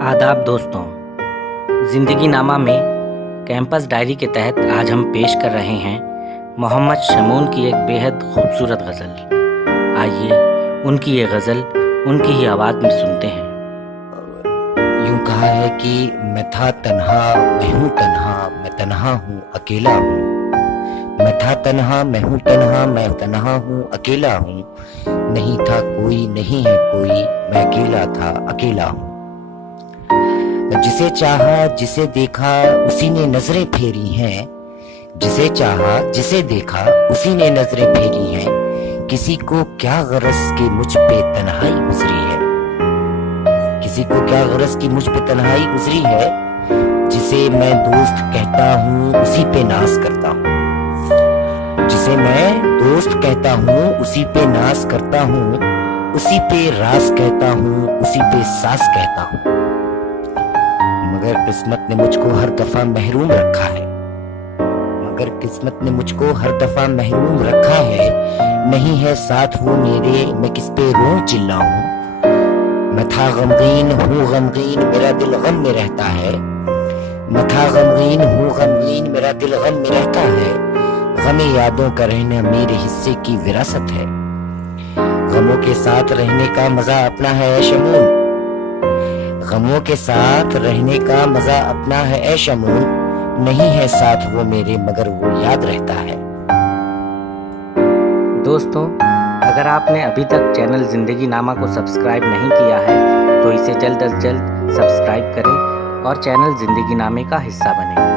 आदाब दोस्तों, ज़िंदगी नामा में कैंपस डायरी के तहत आज हम पेश कर रहे हैं मोहम्मद शमून की एक बेहद खूबसूरत गज़ल। आइए उनकी ये गज़ल उनकी ही आवाज़ में सुनते हैं। यूं कहा है कि मैं था तन्हा, मैं हूँ तन्हा, मैं तन्हा हूँ अकेला हूँ। मैं था तन्हा, मैं हूँ तन्हा, मैं तन्हा हूँ अकेला हूँ। नहीं था कोई, नहीं है कोई, मैं अकेला था, अकेला हूँ। जिसे चाहा, जिसे देखा, उसी ने नजरें फेरी हैं। जिसे चाहा, जिसे देखा, उसी ने नजरें फेरी हैं। किसी को क्या गरज कि मुझ पे तन्हाई गुजरी है। किसी को क्या गरज कि मुझ पे तन्हाई गुजरी है। जिसे मैं दोस्त कहता हूँ, उसी पे नाज करता हूँ। जिसे मैं दोस्त कहता हूँ, उसी पे नाज करता हूँ। उसी पे राज कहता हूँ, उसी पे सास कहता हूँ। मगर किस्मत ने मुझको हर दफा महरूम रखा है। मगर किस्मत ने मुझको हर दफा महरूम रखा है। नहीं है साथ वो मेरे, मैं किस पे रोऊं चिल्लाऊं। मैं था गमगीन, हूँ गमगीन, मेरा दिल गम में रहता है। मैं था गमगीन, हूँ गमगीन, मेरा दिल गम में रहता है। गमे यादों का रहना मेरे हिस्से की विरासत है। गमों के साथ रहने का मजा अपना है ऐ शमून। गमों के साथ रहने का मजा अपना है ऐ शमून। नहीं है साथ वो मेरे, मगर वो याद रहता है। दोस्तों, अगर आपने अभी तक चैनल ज़िंदगी नामा को सब्सक्राइब नहीं किया है तो इसे जल्द अज जल्द सब्सक्राइब करें और चैनल ज़िंदगी नामे का हिस्सा बनें।